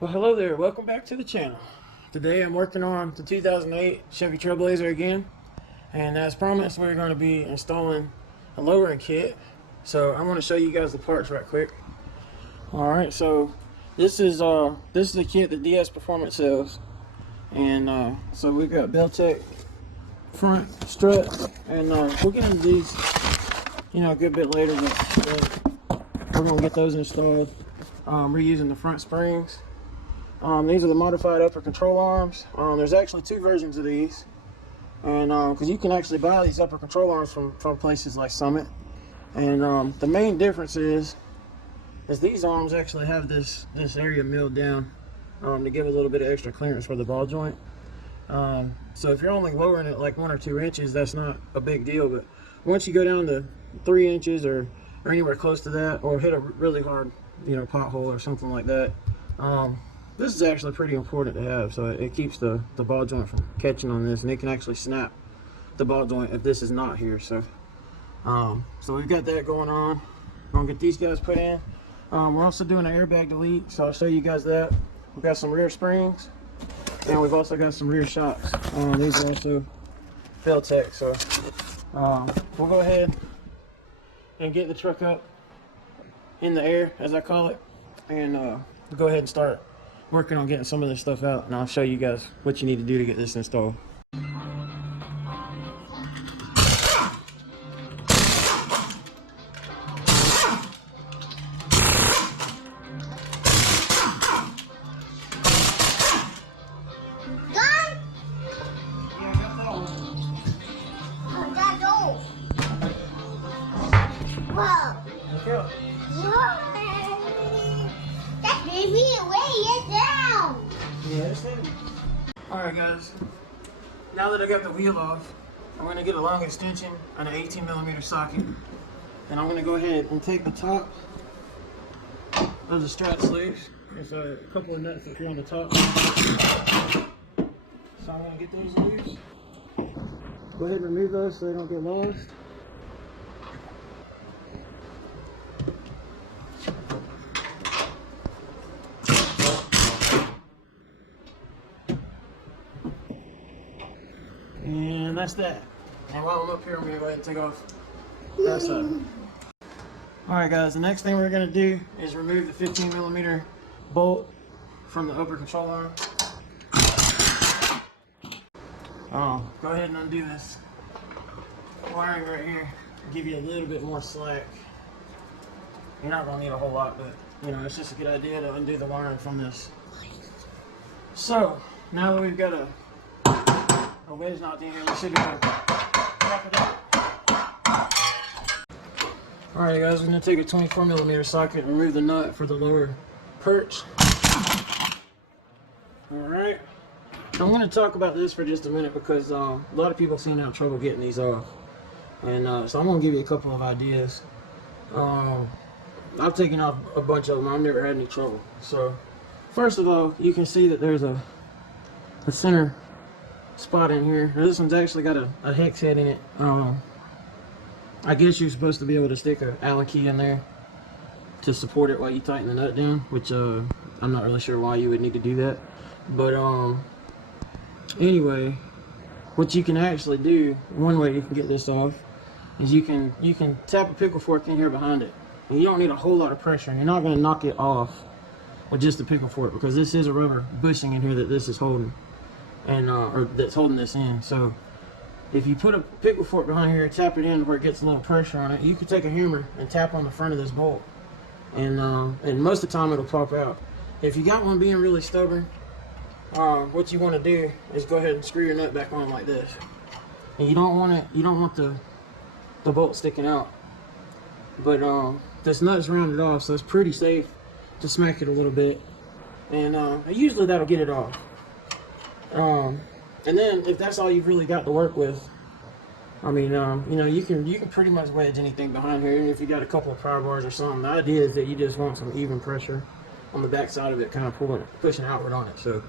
Well, hello there. Welcome back to the channel. Today I'm working on the 2008 Chevy Trailblazer again, and as promised, we're going to be installing a lowering kit. So I want to show you guys the parts right quick. All right, so this is the kit that DS Performance sells, and so we've got Belltech Front Strut, and we'll get into these, a good bit later, but we're going to get those installed. We're using the front springs. These are the modified upper control arms. There's actually two versions of these, and because you can actually buy these upper control arms from places like Summit, and the main difference is these arms actually have this area milled down to give a little bit of extra clearance for the ball joint. So if you're only lowering it like 1 or 2 inches, that's not a big deal, but once you go down to 3 inches or anywhere close to that, or hit a really hard pothole or something like that, this is actually pretty important to have, so it keeps the ball joint from catching on this, and it can actually snap the ball joint if this is not here. So so we've got that going on. We're gonna get these guys put in. We're also doing an airbag delete, so I'll show you guys that. We've got some rear springs, and we've also got some rear shocks. These are also Belltech, so we'll go ahead and get the truck up in the air, as I call it, and go ahead and start working on getting some of this stuff out, and I'll show you guys what you need to do to get this installed. Alright guys, now that I got the wheel off, I'm going to get a long extension and an 18mm socket, and I'm going to go ahead and take the top of the strut sleeves. There's a couple of nuts up here on the top, so I'm going to get those loose. Go ahead and remove those so they don't get lost. And that's that. And while I'm up here, I'm going to go ahead and take off that side. Alright guys, the next thing we're going to do is remove the 15mm bolt from the upper control arm. Go ahead and undo this wiring right here. Give you a little bit more slack. You're not going to need a whole lot, but it's just a good idea to undo the wiring from this. So, now that we've got a wedge knocked in here, we should be able to wrap it up. Alright guys, we're going to take a 24mm socket and remove the nut for the lower perch. Alright, I'm going to talk about this for just a minute because a lot of people seem to have trouble getting these off. And so I'm going to give you a couple of ideas. I've taken off a bunch of them. I've never had any trouble. So first of all, you can see that there's a center spot in here. Now, this one's actually got a hex head in it. I guess you're supposed to be able to stick an Allen key in there to support it while you tighten the nut down, which I'm not really sure why you would need to do that. But anyway, what you can actually do, one way you can get this off, is you can tap a pickle fork in here behind it. And you don't need a whole lot of pressure, and you're not going to knock it off with just a pickle fork, because this is a rubber bushing in here that this is holding, and or that's holding this in. So if you put a pickle fork behind here and tap it in where it gets a little pressure on it, you could take a hammer and tap on the front of this bolt, and most of the time it'll pop out. If you got one being really stubborn, what you want to do is go ahead and screw your nut back on like this. And you don't want the bolt sticking out, but this nut's rounded off, so it's pretty safe to smack it a little bit, and usually that'll get it off. And then if that's all you've really got to work with, I mean, you can pretty much wedge anything behind here. Even if you got a couple of power bars or something, the idea is that you just want some even pressure on the back side of it, kind of pushing outward on it. So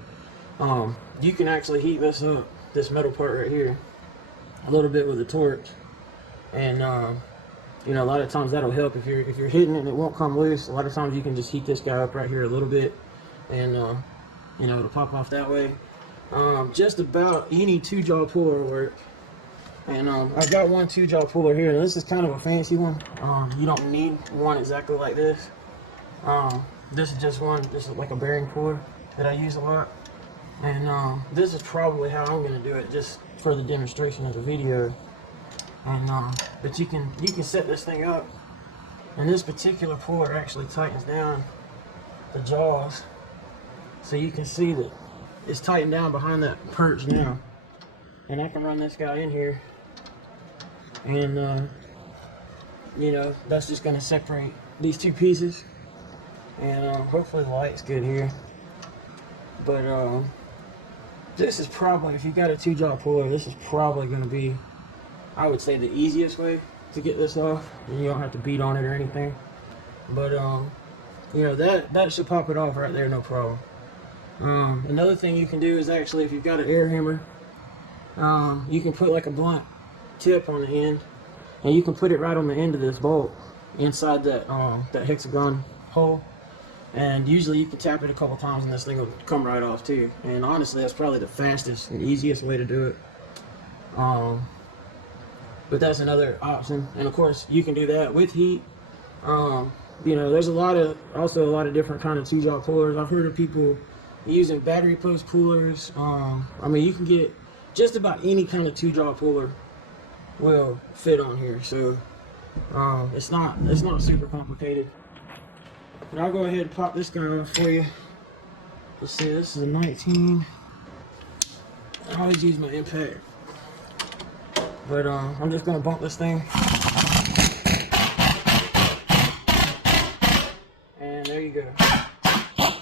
you can actually heat this up, this metal part right here, a little bit with a torch, and a lot of times that'll help if you're hitting it and it won't come loose. A lot of times you can just heat this guy up right here a little bit, and you know, it'll pop off that way. Just about any 2-jaw puller will work. And I've got one 2-jaw puller here. This is kind of a fancy one. You don't need one exactly like this. This is just one. This is like a bearing puller that I use a lot. And this is probably how I'm going to do it, just for the demonstration of the video. And but you can set this thing up, and this particular puller actually tightens down the jaws, so you can see that it's tightened down behind that perch now. And I can run this guy in here, and you know, that's just going to separate these two pieces. And hopefully the light's good here. But this is probably, if you got a 2-jaw puller, this is probably going to be, I would say, the easiest way to get this off. And you don't have to beat on it or anything. But you know, that should pop it off right there, no problem. Another thing you can do is actually, if you've got an air hammer, you can put like a blunt tip on the end, and you can put it right on the end of this bolt inside that that hexagon hole. And usually you can tap it a couple times and this thing will come right off too. And honestly, that's probably the fastest and easiest way to do it. But that's another option. And of course, you can do that with heat. You know, there's also a lot of different kind of 2-jaw pullers. I've heard of people using battery post pullers. I mean, you can get just about any kind of 2-jaw puller will fit on here. So it's not super complicated. But I'll go ahead and pop this guy off for you. Let's see, this is a 19. I always use my impact. But I'm just gonna bump this thing. And there you go.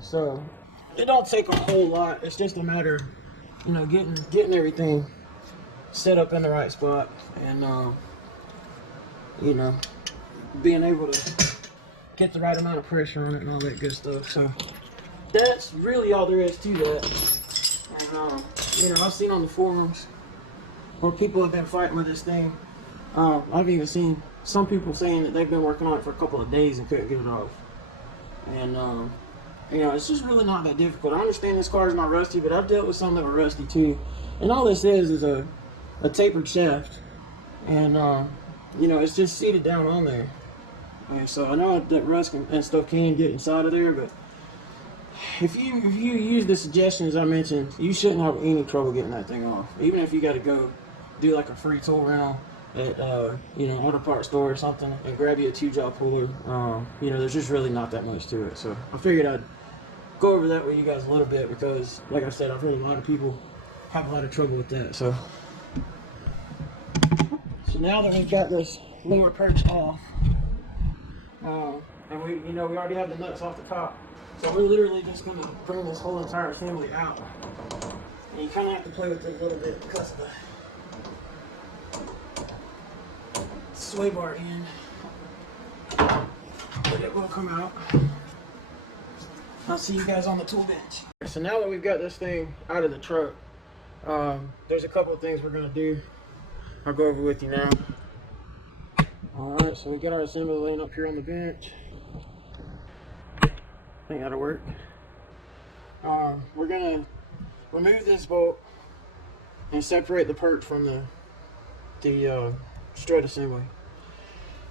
So it don't take a whole lot. It's just a matter of, you know, getting everything set up in the right spot, and you know, being able to get the right amount of pressure on it and all that good stuff. So that's really all there is to that. And you know, I've seen on the forums where people have been fighting with this thing. I've even seen some people saying that they've been working on it for a couple of days and couldn't get it off. And you know, it's just really not that difficult. I understand this car is not rusty, but I've dealt with some that were rusty too. And all this is a tapered shaft, and you know, it's just seated down on there. And so I know that rust and stuff can get inside of there, but if you use the suggestions I mentioned, you shouldn't have any trouble getting that thing off. Even if you got to go do like a free tool rental at you know, auto parts store or something, and grab you a 2-jaw puller. You know, there's just really not that much to it. So I figured I'd go over that with you guys a little bit, because like I said, I've heard a lot of people have a lot of trouble with that. So now that we've got this lower perch off, and we already have the nuts off the top, so we're literally just going to bring this whole entire assembly out. And you kind of have to play with it a little bit because of the sway bar end, but it will come out. I'll see you guys on the tool bench. So now that we've got this thing out of the truck, there's a couple of things we're going to do. I'll go over with you now. Alright, so we got our assembly laying up here on the bench. I think that'll work. We're going to remove this bolt and separate the perch from the strut assembly.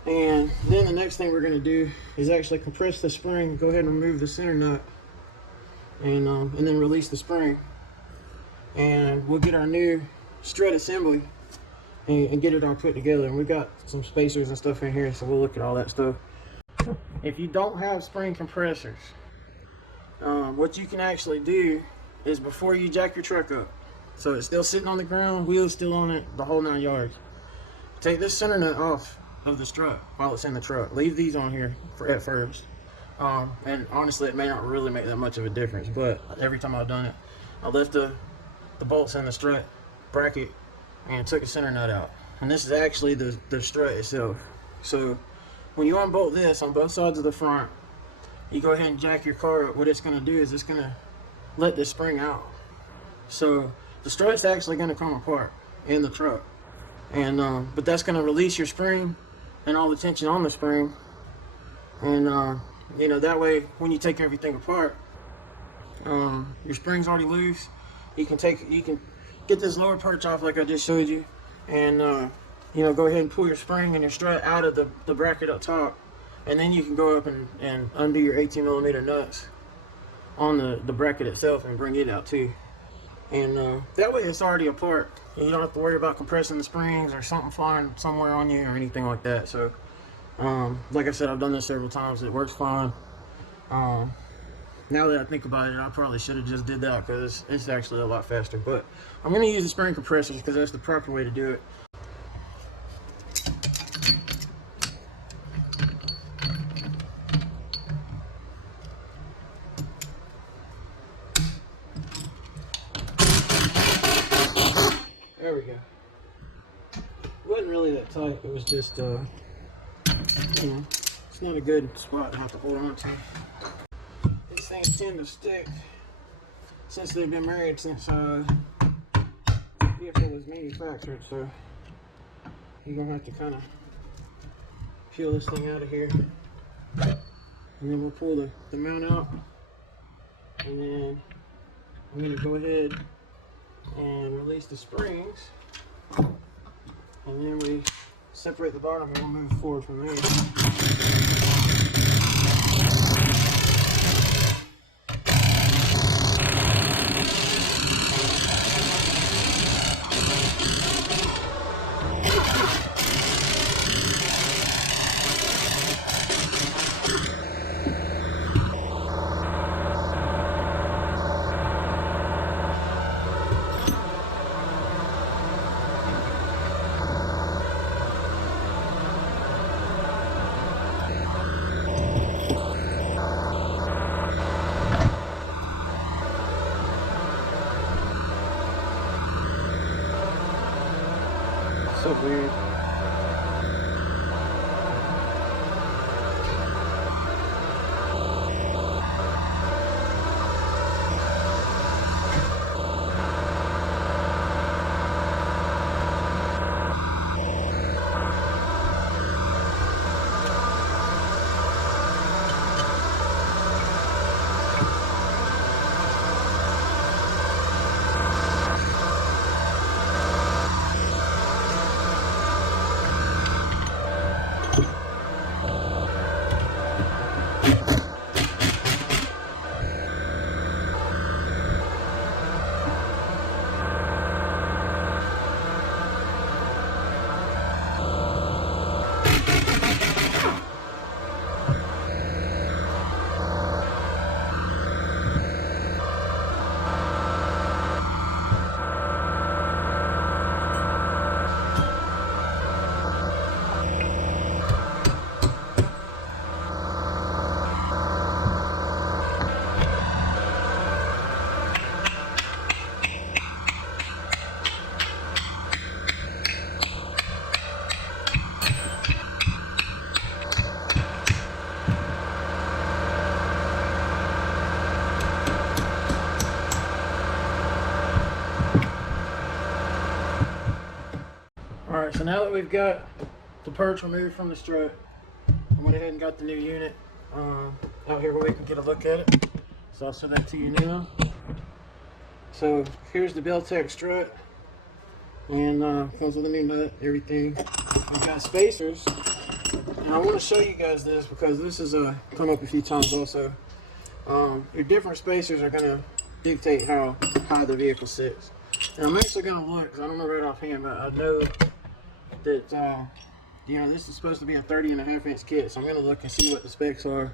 And then the next thing we're going to do is actually compress the spring, go ahead and remove the center nut, and then release the spring. And we'll get our new strut assembly and get it all put together. And we've got some spacers and stuff in here, so we'll look at all that stuff. If you don't have spring compressors, what you can actually do is, before you jack your truck up, so it's still sitting on the ground, wheels still on it, the whole 9 yards, take this center nut off of the strut while it's in the truck. Leave these on here at first. And honestly, it may not really make that much of a difference, but every time I've done it, I left the bolts in the strut bracket and took a center nut out. And this is actually the strut itself. So when you unbolt this on both sides of the front, you go ahead and jack your car up. What it's going to do is it's going to let this spring out. So the strut's actually going to come apart in the truck, and but that's going to release your spring and all the tension on the spring. And you know, that way when you take everything apart, your spring's already loose, you can get this lower perch off like I just showed you, and you know, go ahead and pull your spring and your strut out of the bracket up top, and then you can go up and undo your 18mm nuts on the bracket itself and bring it out too. And that way it's already apart. You don't have to worry about compressing the springs or something flying somewhere on you or anything like that. So like I said, I've done this several times. It works fine. Now that I think about it, I probably should have just did that because it's actually a lot faster. But I'm going to use the spring compressors because that's the proper way to do it. There we go. It wasn't really that tight. It was just, you know, it's not a good spot to have to hold on to. These things tend to stick since they've been married since the vehicle was manufactured. So you're gonna have to kind of peel this thing out of here, and then we'll pull the mount out, and then I'm gonna go ahead and release the springs, and then we separate the bottom and we'll move forward from there. So weird. Alright, so now that we've got the perch removed from the strut, I went ahead and got the new unit out here where we can get a look at it. So I'll show that to you now. So here's the Belltech strut, and comes with a new nut, everything. We've got spacers, and I want to show you guys this because this has come up a few times also. Your different spacers are going to dictate how high the vehicle sits. And I'm actually going to look, because I don't know right offhand, but I know that you know, this is supposed to be a 30.5-inch kit, so I'm going to look and see what the specs are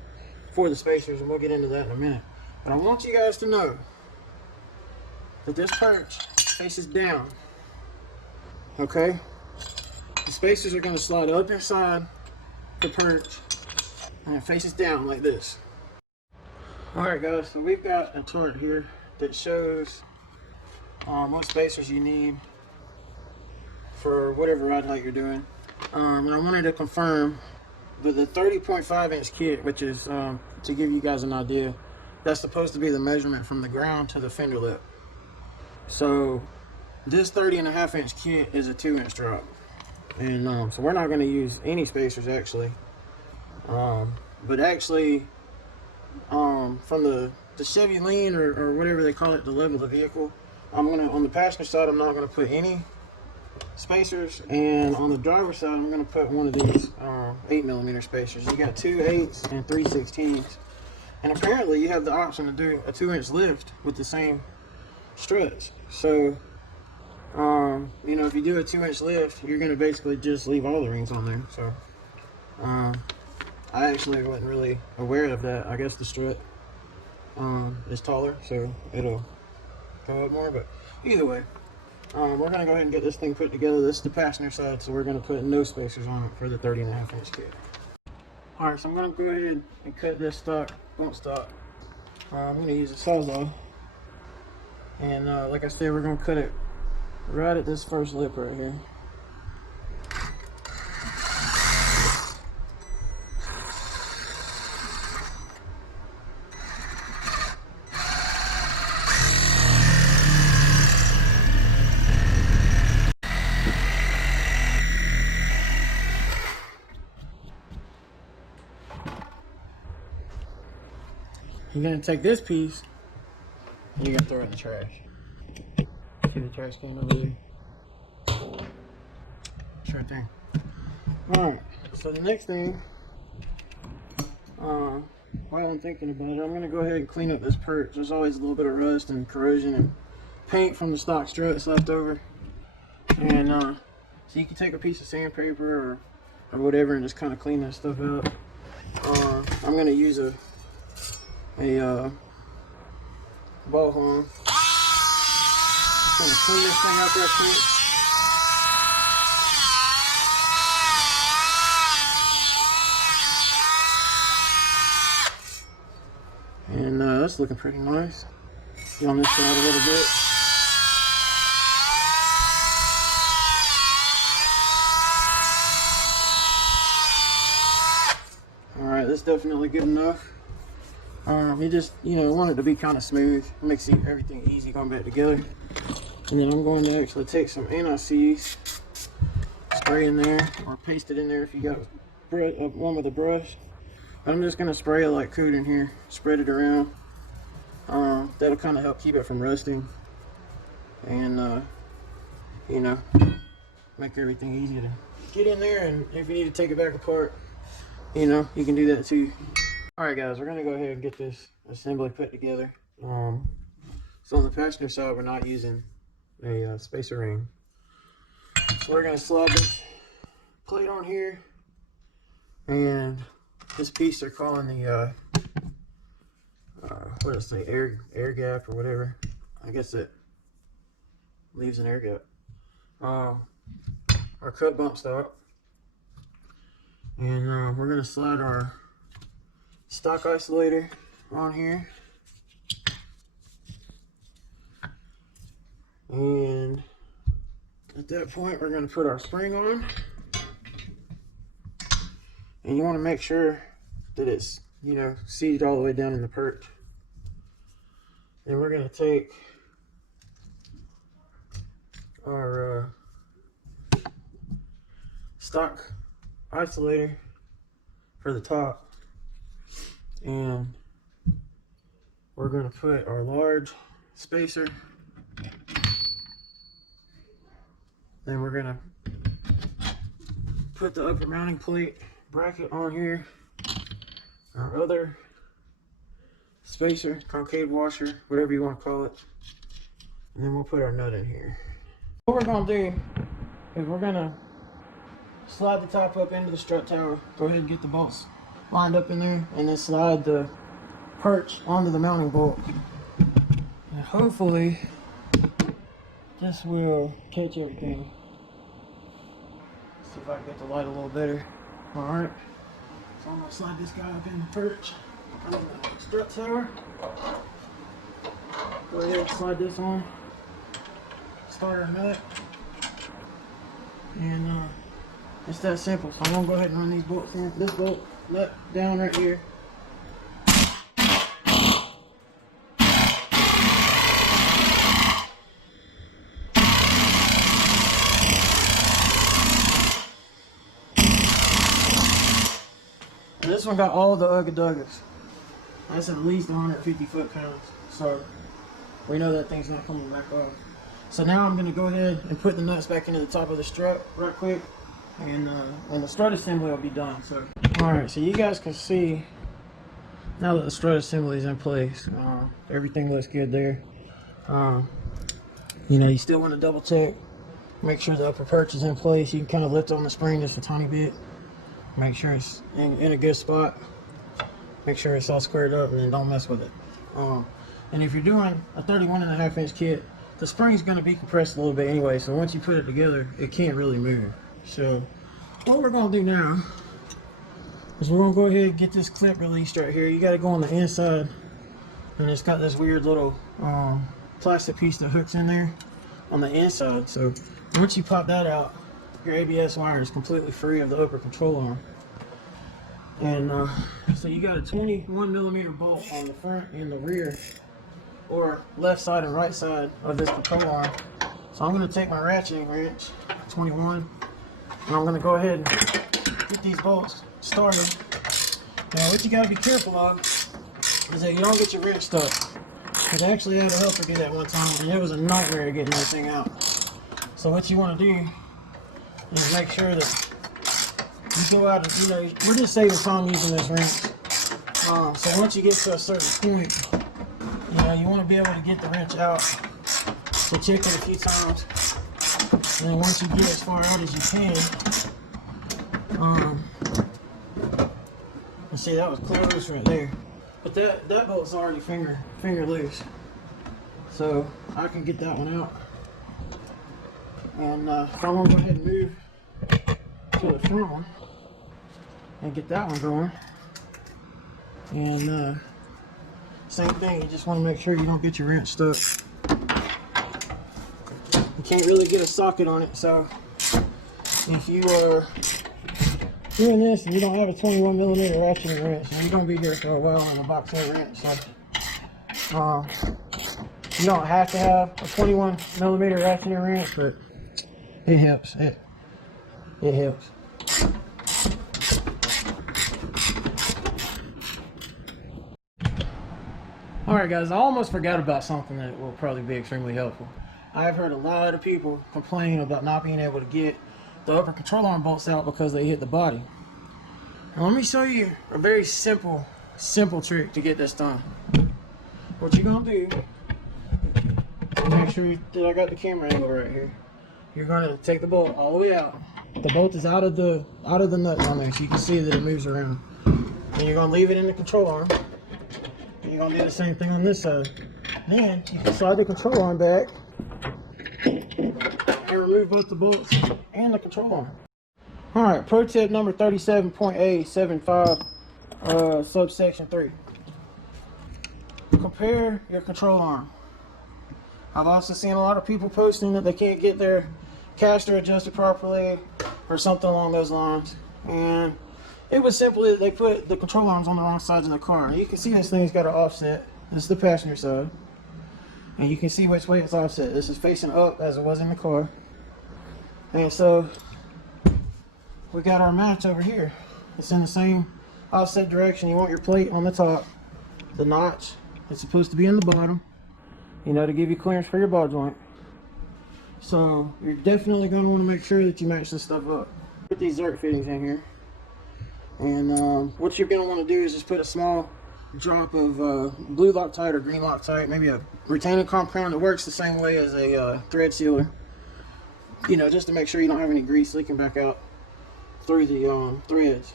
for the spacers, and we'll get into that in a minute. But I want you guys to know that this perch faces down, okay? The spacers are going to slide up inside the perch, and it faces down like this. Alright guys, so we've got a chart here that shows what spacers you need for whatever ride height you're doing. And I wanted to confirm with the 30.5-inch kit, which is, to give you guys an idea, that's supposed to be the measurement from the ground to the fender lip. So this 30.5-inch kit is a 2-inch drop. And so we're not going to use any spacers actually. But actually, from the the Chevy lean or whatever they call it, the level of the vehicle. On the passenger side, I'm not gonna put any spacers, and on the driver's side, I'm gonna put one of these 8mm spacers. You got 2 8s and 3 16s, and apparently you have the option to do a 2-inch lift with the same struts. So, you know, if you do a 2-inch lift, you're gonna basically just leave all the rings on there. So, I actually wasn't really aware of that. I guess the strut is taller, so it'll go up more, but either way, we're gonna go ahead and get this thing put together. This is the passenger side, so we're gonna put no spacers on it for the 30.5-inch kit. All right, so I'm gonna go ahead and cut this stock, bump stock. I'm gonna use a sawzall, and like I said, we're gonna cut it right at this first lip right here. You're gonna take this piece and you're gonna throw it in the trash. See the trash can over there? It's right there. Alright, so the next thing, while I'm thinking about it, I'm gonna go ahead and clean up this perch. There's always a little bit of rust and corrosion and paint from the stock struts left over. And so you can take a piece of sandpaper or whatever and just kind of clean that stuff out. I'm gonna use a ball horn. Just gonna clean this thing out real quick. And that's looking pretty nice. Get on this side a little bit. Alright, that's definitely good enough. You just, you know, want it to be kind of smooth. Makes everything easy going back together. And then I'm going to actually take some anti-seize, spray in there, or paste it in there if you got one with a brush. I'm just going to spray a light coat in here, spread it around. That'll kind of help keep it from rusting. And, you know, make everything easier to get in there. And if you need to take it back apart, you know, you can do that too. Alright guys, we're going to go ahead and get this assembly put together. So on the passenger side, we're not using a spacer ring. So we're going to slide this plate on here. And this piece they're calling the, what does it say, air gap or whatever. I guess it leaves an air gap. Our cut bump stock. And we're going to slide our stock isolator on here, and at that point we're going to put our spring on, and you want to make sure that it's, you know, seated all the way down in the perch. And we're going to take our stock isolator for the top, and we're going to put our large spacer, then we're going to put the upper mounting plate bracket on here, our other spacer, concave washer, whatever you want to call it, and then we'll put our nut in here. What we're going to do is we're going to slide the top up into the strut tower. Go ahead and get the bolts lined up in there, and then slide the perch onto the mounting bolt. And hopefully this will catch everything. See if I can get the light a little better. Alright, so I'm going to slide this guy up in the perch on the strut tower. Go ahead and slide this on. Start our nut. And it's that simple. So I'm going to go ahead and run these bolts in. This bolt nut down right here. And this one got all the ugga-duggas. That's at least 150 foot-pounds. So we know that thing's not coming back off. So now I'm going to go ahead and put the nuts back into the top of the strut right quick, and the strut assembly will be done. So, alright, so you guys can see now that the strut assembly is in place, everything looks good there. You know, you still want to double check, make sure the upper perch is in place. You can kind of lift on the spring just a tiny bit, make sure it's in a good spot, make sure it's all squared up, and then don't mess with it. And if you're doing a 31.5 inch kit, the spring's going to be compressed a little bit anyway, so once you put it together, it can't really move. So what we're going to do now is we're going to go ahead and get this clip released right here. You got to go on the inside, and it's got this weird little plastic piece that hooks in there on the inside. So once you pop that out, your ABS wire is completely free of the upper control arm. And so you got a 21mm bolt on the front and the rear, or left side and right side of this control arm. So I'm going to take my ratcheting wrench, 21, and I'm going to go ahead and get these bolts started. Now what you got to be careful of is that you don't get your wrench stuck. Because I actually had a helper do that one time, and it was a nightmare getting that thing out. So what you want to do is make sure that you go out and, you know, we're just saving time using this wrench. So once you get to a certain point, you know, you want to be able to get the wrench out. So check it a few times. And then once you get as far out as you can, and see, that was close right there. But that bolt's already finger loose. So I can get that one out. And if I want to go ahead and move to the front one and get that one going. And same thing, you just want to make sure you don't get your wrench stuck. You can't really get a socket on it, so if you are doing this and you don't have a 21mm ratcheting wrench, you're going to be here for a while on a box head wrench. So you don't have to have a 21mm ratcheting wrench, but it helps. It helps. Alright guys, I almost forgot about something that will probably be extremely helpful. I've heard a lot of people complain about not being able to get the upper control arm bolts out because they hit the body. Now let me show you a very simple trick to get this done. What you're going to do, make sure that I got the camera angle right here. You're going to take the bolt all the way out. The bolt is out of the nut on there, so you can see that it moves around. And you're going to leave it in the control arm. You're going to do the same thing on this side. Then you can slide the control arm back and remove both the bolts and the control arm. Alright, pro tip number 37.875, subsection 3. Compare your control arm. I've also seen a lot of people posting that they can't get their caster adjusted properly or something along those lines. And it was simply that they put the control arms on the wrong sides of the car. You can see this thing's got an offset. This is the passenger side. And you can see which way it's offset. This is facing up as it was in the car. And so we got our match over here. It's in the same offset direction. You want your plate on the top. The notch is supposed to be in the bottom, you know, to give you clearance for your ball joint. So you're definitely going to want to make sure that you match this stuff up. Put these Zerk fittings in here. And what you're going to want to do is just put a small drop of blue Loctite or green Loctite, maybe a retaining compound that works the same way as a thread sealer, you know, just to make sure you don't have any grease leaking back out through the threads.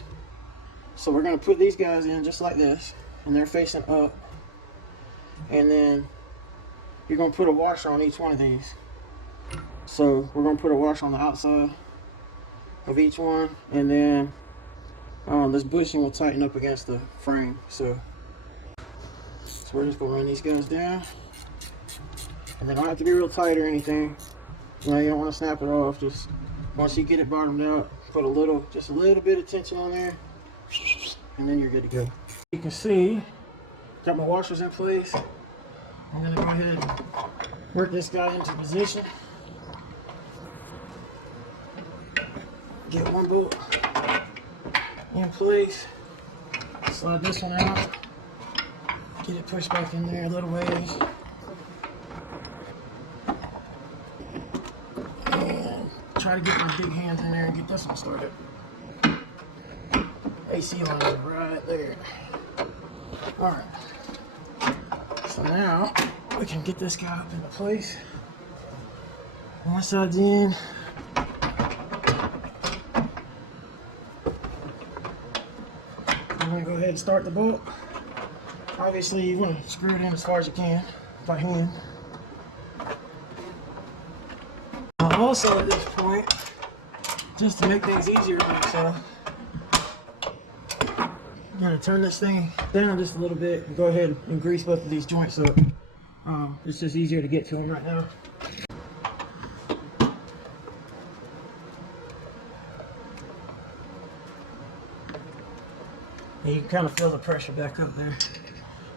So we're going to put these guys in just like this, and they're facing up, and then you're going to put a washer on each one of these. So we're going to put a washer on the outside of each one, and then this bushing will tighten up against the frame. So we're just going to run these guys down, and they don't have to be real tight or anything. You know, you don't want to snap it off. Just once you get it bottomed out, put just a little bit of tension on there, and then you're good to go. You can see, got my washers in place. I'm going to go ahead and work this guy into position. Get one bolt in place. Slide this one out. Get it pushed back in there a little ways. And try to get my big hands in there and get this one started. AC line is right there. Alright. So now we can get this guy up into place. One side's in. I'm going to go ahead and start the bolt. Obviously you want to screw it in as far as you can by hand. Also at this point, just to make things easier for myself, I'm going to turn this thing down just a little bit and go ahead and grease both of these joints up. It's just easier to get to them right now. And you can kind of feel the pressure back up there.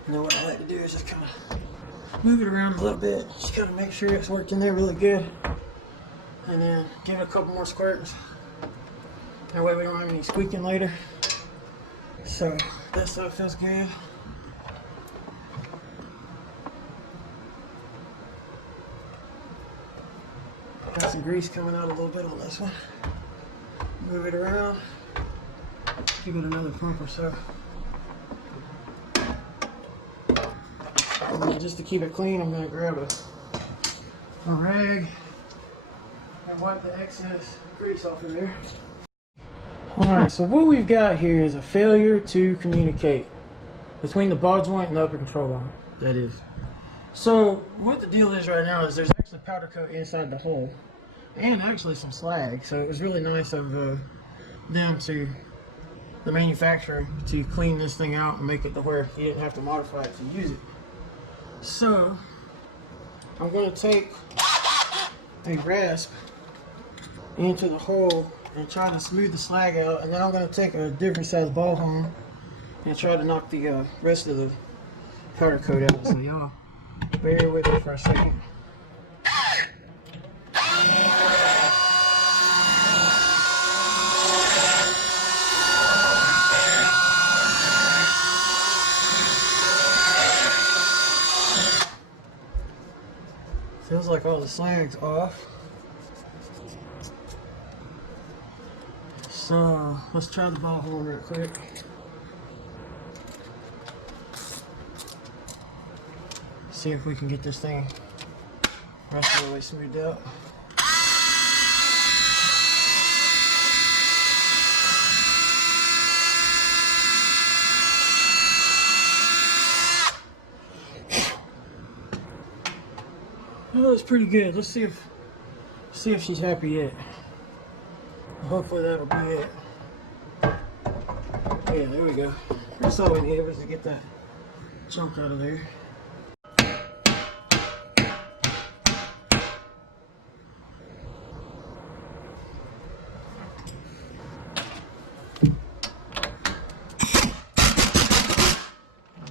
And then what I like to do is just kind of move it around a little bit, just kind of make sure it's worked in there really good. And then give it a couple more squirts. That way we don't have any squeaking later. So that stuff feels good. Got some grease coming out a little bit on this one. Move it around. Give it another pump or so. And then just to keep it clean, I'm going to grab a rag and wipe the excess grease off of there. Alright, so what we've got here is a failure to communicate between the ball joint and the upper control arm, that is. So what the deal is right now is there's actually powder coat inside the hole and actually some slag. So it was really nice of them to, the manufacturer, to clean this thing out and make it to where you didn't have to modify it to use it. So I'm going to take a rasp into the hole and try to smooth the slag out, and then I'm going to take a different size ball hone and try to knock the rest of the powder coat out. So y'all bear with me for a second. Feels like all the slag's off. So let's try the ball hole real quick. See if we can get this thing rest of the way smoothed out. Oh, that's pretty good. Let's see if she's happy yet. Hopefully that'll be it. Yeah, there we go. That's all we need was to get that chunk out of there.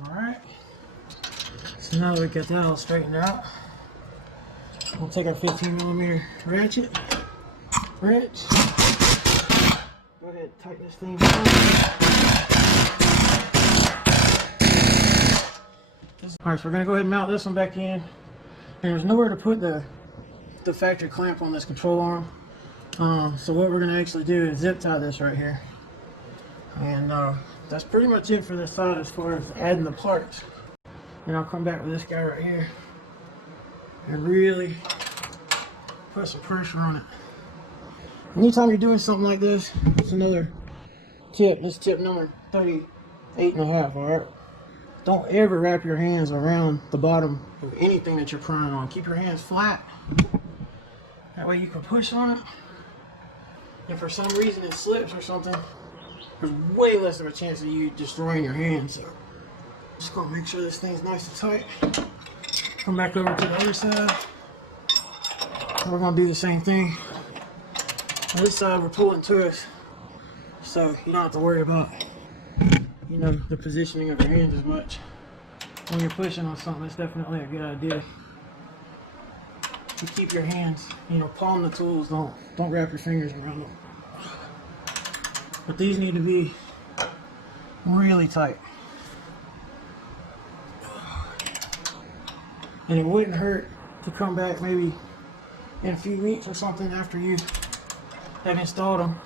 Alright. So now that we got that all straightened out, we'll take our 15mm ratchet, wrench. Go ahead and tighten this thing down. Alright, so we're going to go ahead and mount this one back in. And there's nowhere to put the factory clamp on this control arm. So what we're going to actually do is zip tie this right here. And that's pretty much it for this side as far as adding the parts. And I'll come back with this guy right here and really put some pressure on it. Anytime you're doing something like this, it's another tip. This is tip number 38.5, alright? Don't ever wrap your hands around the bottom of anything that you're prying on. Keep your hands flat. That way you can push on it. If for some reason it slips or something, there's way less of a chance of you destroying your hands. So just gonna make sure this thing's nice and tight. Come back over to the other side. We're gonna do the same thing. On this side we're pulling twist, so you don't have to worry about, you know, the positioning of your hands as much. When you're pushing on something, it's definitely a good idea to keep your hands, you know, palm the tools. Don't wrap your fingers around them. But these need to be really tight. And it wouldn't hurt to come back maybe in a few weeks or something after you have installed them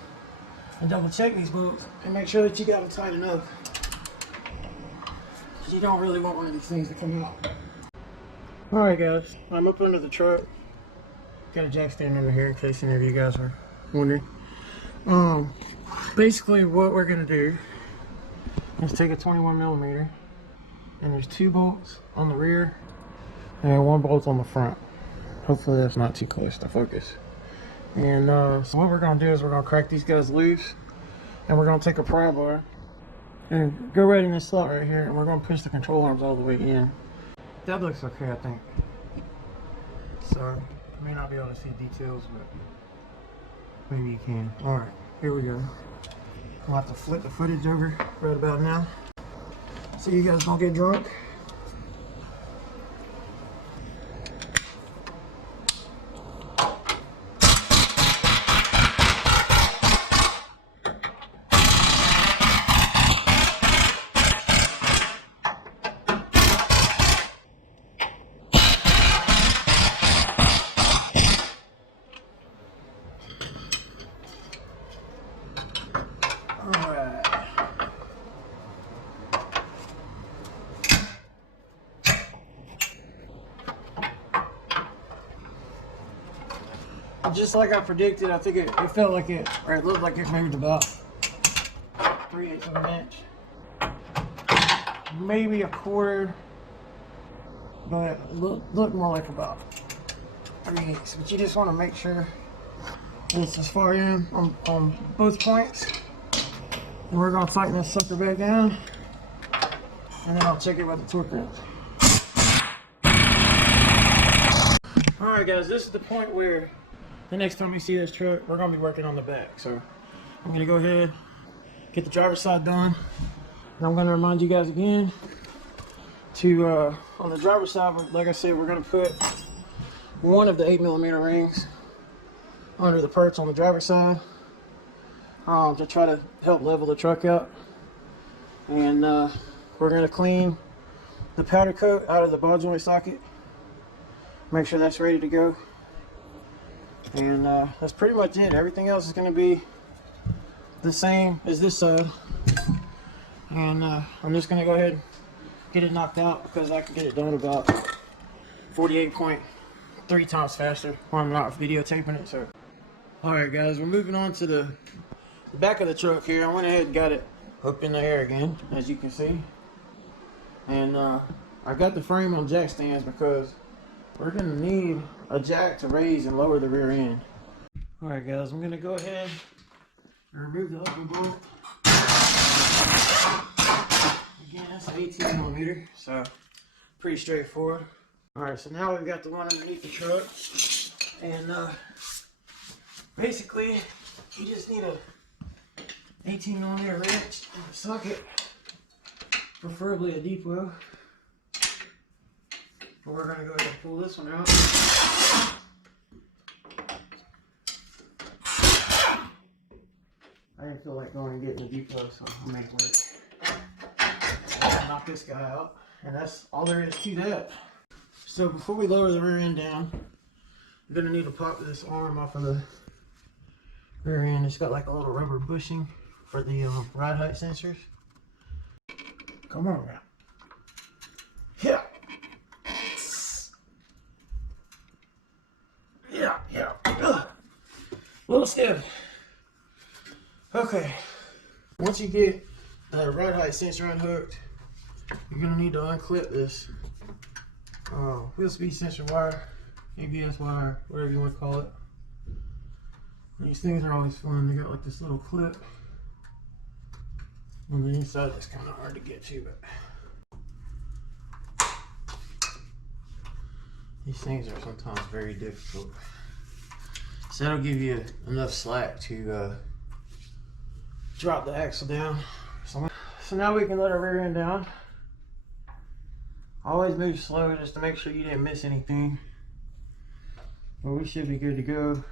and double check these bolts and make sure that you got them tight enough. You don't really want one of these things to come out. Alright guys, I'm up under the truck. Got a jack stand under here in case any of you guys are wondering. Basically what we're gonna do is take a 21mm, and there's 2 bolts on the rear and 1 bolt on the front. Hopefully that's not too close to focus. And so what we're gonna do is we're gonna crack these guys loose, and we're gonna take a pry bar and go right in this slot right here, and we're gonna push the control arms all the way in. That looks okay, I think. So you may not be able to see details, but maybe you can. All right, here we go. I'll have to flip the footage over right about now so you guys don't get drunk. Just like I predicted, I think it felt like it, or it looked like it moved about 3/8 of an inch. Maybe a quarter, but it looked more like about 3/8. But you just want to make sure it's as far in on both points. And we're going to tighten this sucker back down, and then I'll check it with the torque wrench. Alright guys, this is the point where the next time you see this truck, we're going to be working on the back. So I'm going to go ahead, get the driver's side done. And I'm going to remind you guys again to, on the driver's side, like I said, we're going to put one of the 8mm rings under the perch on the driver's side to try to help level the truck out. And we're going to clean the powder coat out of the ball joint socket. Make sure that's ready to go. And that's pretty much it. Everything else is going to be the same as this side. And I'm just going to go ahead and get it knocked out because I can get it done about 48.3 times faster when I'm not videotaping it. So, alright guys, we're moving on to the back of the truck here. I went ahead and got it hooked in the air again, as you can see. And I got the frame on jack stands because we're going to need a jack to raise and lower the rear end. Alright guys, I'm going to go ahead and remove the open bolt. Again, that's an 18mm, so pretty straightforward. Alright, so now we've got the one underneath the truck. And basically, you just need a 18mm wrench and a socket, preferably a deep well. We're going to go ahead and pull this one out. I didn't feel like going and getting a deep well, so I'll make it work. I'll knock this guy out, and that's all there is to that. So before we lower the rear end down, I'm going to need to pop this arm off of the rear end. It's got like a little rubber bushing for the ride height sensors. Come on, man. Yeah. Yeah. Ugh. Little stiff. Okay. Once you get the ride height sensor unhooked, you're gonna need to unclip this wheel speed sensor wire, ABS wire, whatever you want to call it. These things are always fun. They got like this little clip on the inside that's kind of hard to get to, but these things are sometimes very difficult. So that'll give you enough slack to drop the axle down. So now we can let our rear end down. Always move slow just to make sure you didn't miss anything. But we should be good to go,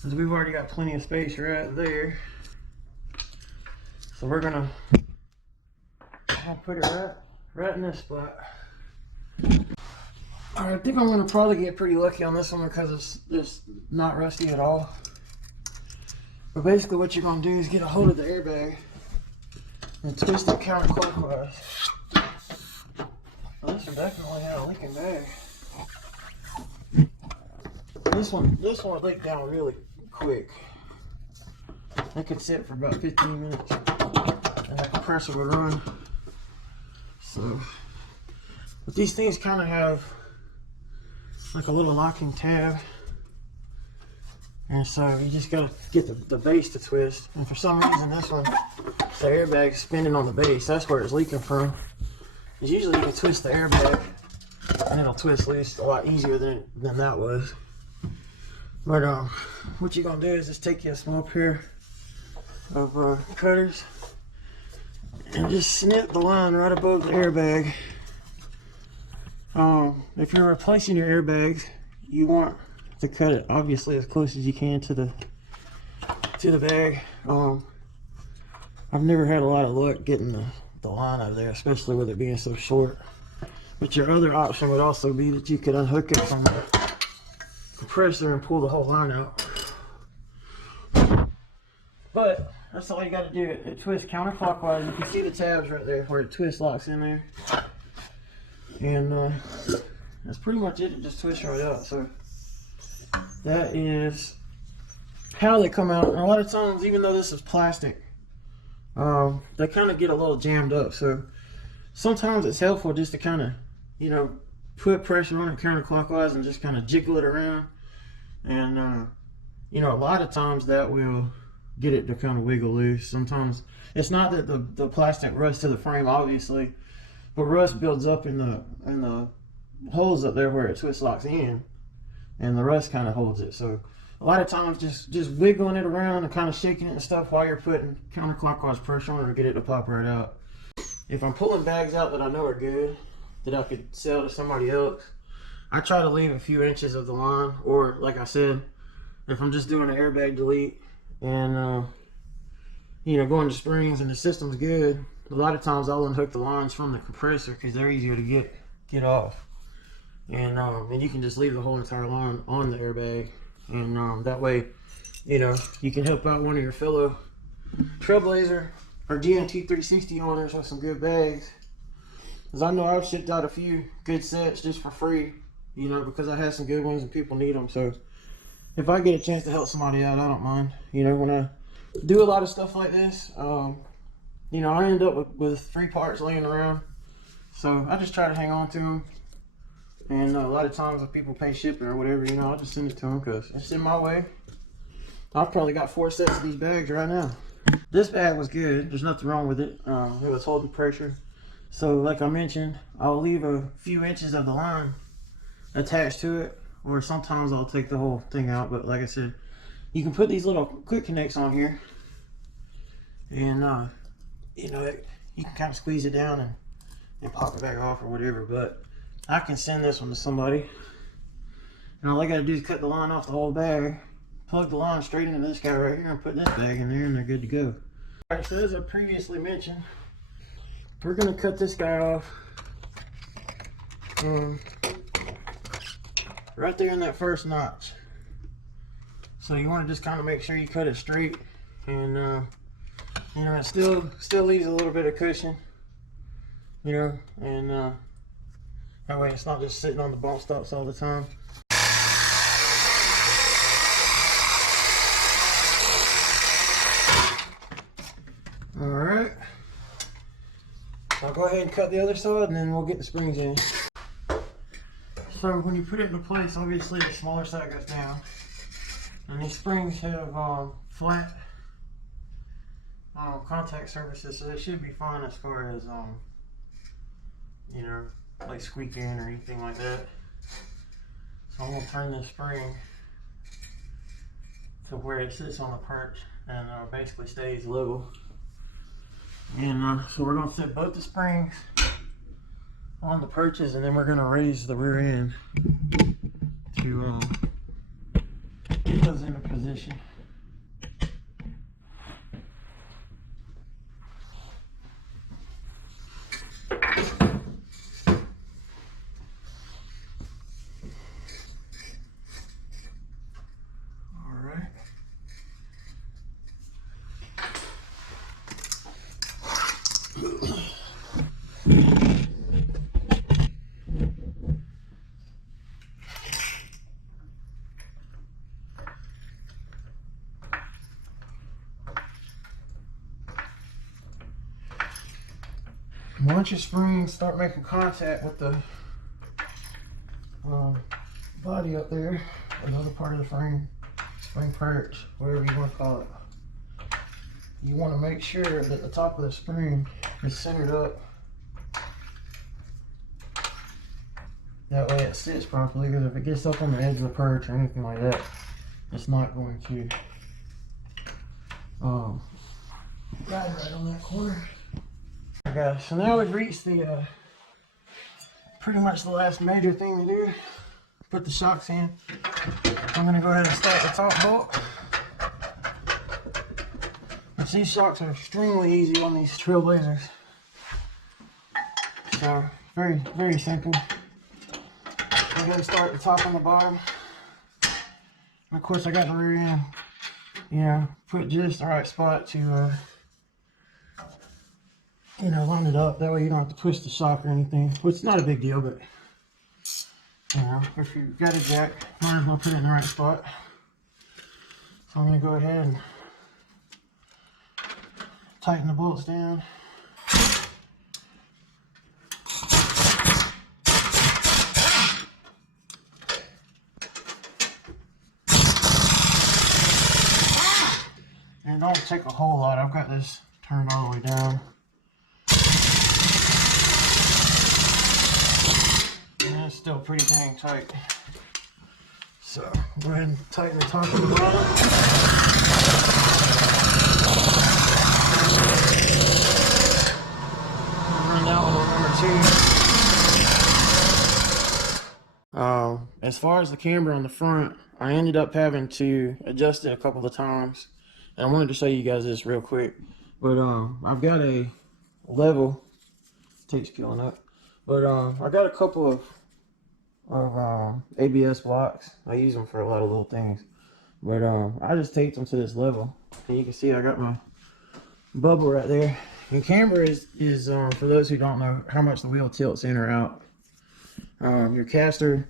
since we've already got plenty of space right there. So we're gonna put it right right in this spot. Alright, I think I'm gonna probably get pretty lucky on this one because it's just not rusty at all. But basically what you're gonna do is get a hold of the airbag and twist it counterclockwise. Well, this one definitely had a leaking bag. This one will leak down really quick. It could sit for about 15 minutes and the compressor will run. So, but these things kind of have like a little locking tab. And so you just gotta get the base to twist. And for some reason this one, the airbag's spinning on the base. That's where it's leaking from. Because usually you can twist the airbag and it'll twist loose a lot easier than that was. But what you're gonna do is just take you a small pair of cutters and just snip the line right above the airbag. If you're replacing your airbags, you want to cut it obviously as close as you can to the bag. I've never had a lot of luck getting the line out of there, especially with it being so short. But your other option would also be that you could unhook it from the compressor and pull the whole line out. But that's all you got to do. It twists counterclockwise. You can see the tabs right there where it twist locks in there. And that's pretty much it. It just twists right out. So that is how they come out. And a lot of times, even though this is plastic, they kind of get a little jammed up. So sometimes it's helpful just to kind of, you know, put pressure on it counterclockwise and just kind of jiggle it around. And you know, a lot of times that will get it to kind of wiggle loose. Sometimes it's not that the plastic rusts to the frame, obviously, but rust builds up in the holes up there where it twist locks in, and the rust kind of holds it. So a lot of times just wiggling it around and kind of shaking it and stuff while you're putting counterclockwise pressure on it to get it to pop right out. If I'm pulling bags out that I know are good, that I could sell to somebody else, I try to leave a few inches of the line. Or like I said, if I'm just doing an airbag delete and you know, going to springs and the system's good, a lot of times I'll unhook the lines from the compressor because they're easier to get off. And you can just leave the whole entire line on the airbag, and that way, you know, you can help out one of your fellow Trailblazer or GNT 360 owners with some good bags. Because I know I've shipped out a few good sets just for free, you know, because I have some good ones and people need them. So if I get a chance to help somebody out, I don't mind. You know, when I do a lot of stuff like this, you know, I end up with free parts laying around. So I just try to hang on to them. And a lot of times if people pay shipping or whatever, you know, I'll just send it to them because it's in my way. I've probably got 4 sets of these bags right now. This bag was good. There's nothing wrong with it. It was holding pressure. So like I mentioned, I'll leave a few inches of the line attached to it, or sometimes I'll take the whole thing out. But like I said, you can put these little quick connects on here, and you know, you can kind of squeeze it down and pop it back off or whatever. But I can send this one to somebody, and all I got to do is cut the line off the whole bag, plug the line straight into this guy right here, and put this bag in there, and they're good to go. All right, so as I previously mentioned, we're gonna cut this guy off right there in that first notch. So you want to just kind of make sure you cut it straight, and you know, it still leaves a little bit of cushion, you know, and that way it's not just sitting on the bump stops all the time. All right. I'll go ahead and cut the other side, and then we'll get the springs in. So when you put it into place, obviously the smaller side goes down, and these springs have flat contact surfaces, so they should be fine as far as you know, like squeaking or anything like that. So I'm gonna turn this spring to where it sits on the perch and basically stays level. And so we're going to set both the springs on the perches, and then we're going to raise the rear end to get those into position. once your springs start making contact with the body up there, another part of the frame, spring perch, whatever you want to call it, you want to make sure that the top of the spring is centered up. That way it sits properly, because if it gets up on the edge of the perch or anything like that, it's not going to ride right on that corner. Okay, guys, so now we've reached the pretty much the last major thing to do. Put the shocks in. I'm going to go ahead and start the top bolt. Which these shocks are extremely easy on these Trailblazers. So, very, very simple. I'm going to start the top and the bottom. And of course, I got the rear end, you know, put just the right spot to, you know, line it up. That way you don't have to push the shock or anything, which is not a big deal, but, you know, if you've got a jack, might as well put it in the right spot. So I'm going to go ahead and tighten the bolts down. And don't take a whole lot. I've got this turned all the way down. And it's still pretty dang tight. So go ahead and tighten the top and the bottom. Run that one on number 2. As far as the camber on the front, I ended up having to adjust it a couple of times. And I wanted to show you guys this real quick, but I've got a level, tape's peeling up, but I got a couple of ABS blocks. I use them for a lot of little things, but I just taped them to this level, and you can see I got my bubble right there. And camber is for those who don't know how much the wheel tilts in or out. Your caster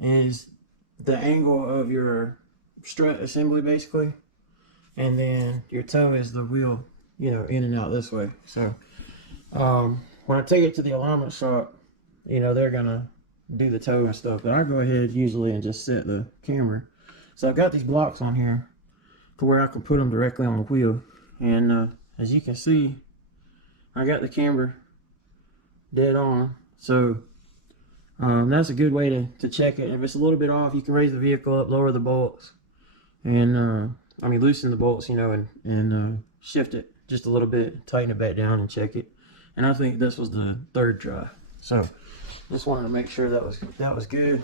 is the angle of your strut assembly, basically. And then your toe is the wheel, you know, in and out this way. So when I take it to the alignment shop, you know, they're gonna do the toe and stuff, but I go ahead usually and just set the camber. So I've got these blocks on here to where I can put them directly on the wheel. And as you can see, I got the camber dead on. So that's a good way to check it. If it's a little bit off, you can raise the vehicle up, lower the bolts, and I mean, loosen the bolts, you know, and shift it just a little bit, tighten it back down and check it. And I think this was the 3rd try. So just wanted to make sure that was good.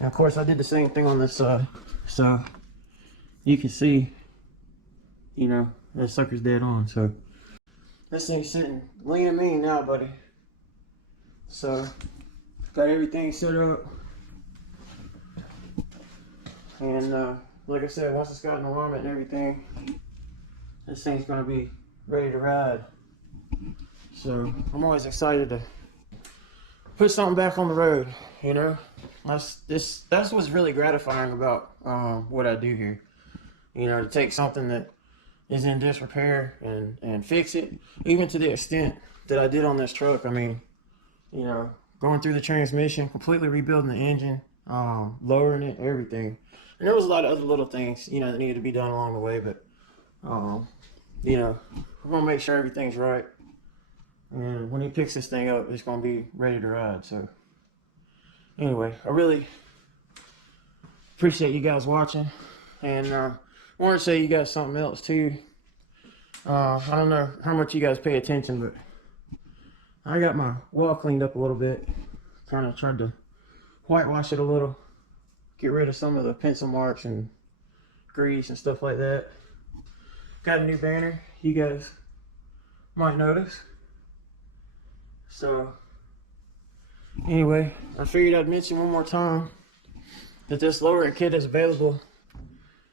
And of course I did the same thing on this side. So you can see, you know, that sucker's dead on. So this thing's sitting lean and mean now, buddy. So got everything set up. And like I said, once it's got an alignment and everything, this thing's gonna be ready to ride. So I'm always excited to put something back on the road, you know. That's what's really gratifying about what I do here. You know, to take something that is in disrepair and fix it, even to the extent that I did on this truck. I mean, you know, going through the transmission, completely rebuilding the engine, lowering it, everything. And there was a lot of other little things, you know, that needed to be done along the way, but, you know, we're going to make sure everything's right. And when he picks this thing up, it's going to be ready to ride. So, anyway, I really appreciate you guys watching. And I want to show you guys something else, too. I don't know how much you guys pay attention, but I got my wall cleaned up a little bit. Kind of tried to whitewash it a little. Get rid of some of the pencil marks and grease and stuff like that. Got a new banner, you guys might notice. So anyway, I figured I'd mention one more time that this lowering kit is available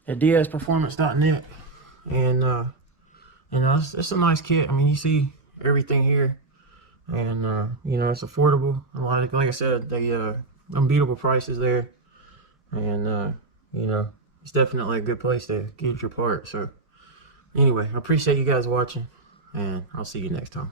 at dsperformance.net. And you know, it's a nice kit. I mean, you see everything here, and you know, it's affordable. And like I said, the unbeatable prices there. And you know, it's definitely a good place to get your part. So anyway, I appreciate you guys watching, and I'll see you next time.